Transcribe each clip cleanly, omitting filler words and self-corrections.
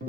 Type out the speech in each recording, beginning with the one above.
In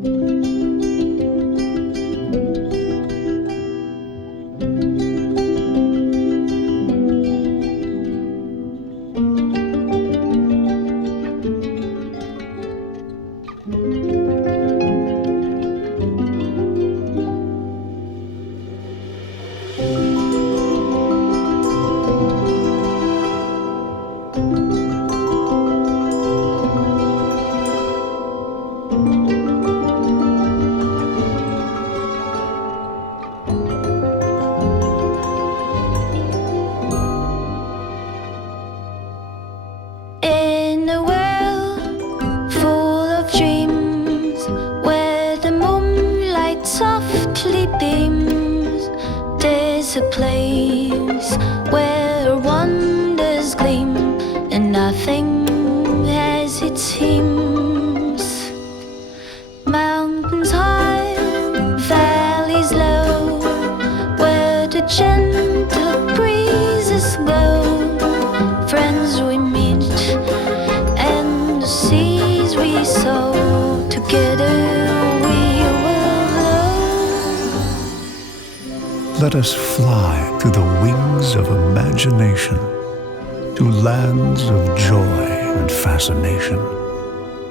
a world full of dreams, where the moonlight softly beams, there's a place where wonders gleam, and nothing as it seems. Mountains high, valleys low, where the gentle breezes blow. Friends we meet and the seas we sow, together we will blow. Let us fly to the wings of imagination, to lands of joy and fascination,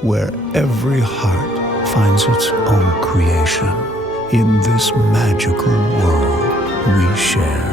where every heart finds its own creation in this magical world we share.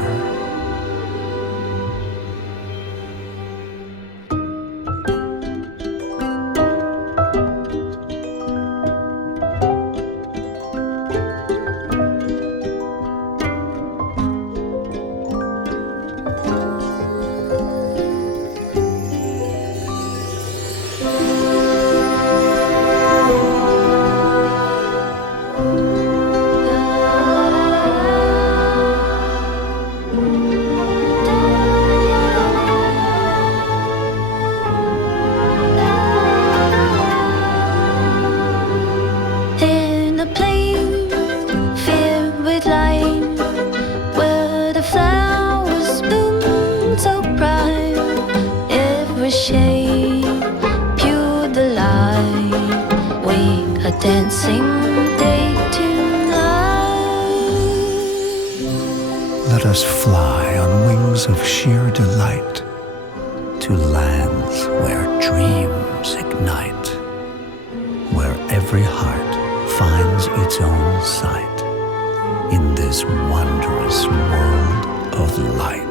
In a plain filled with light, where the flowers bloom so bright, every shade pure delight, we are dancing day to night. Let us fly on wings of sheer delight to lands where dreams ignite, where every heart finds its own sight in this wondrous world of light.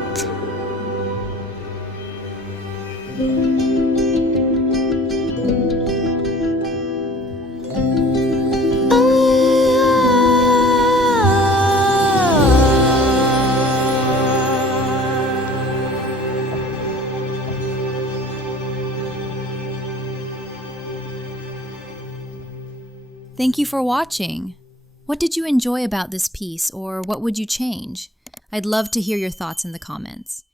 Thank you for watching. What did you enjoy about this piece, or what would you change? I'd love to hear your thoughts in the comments.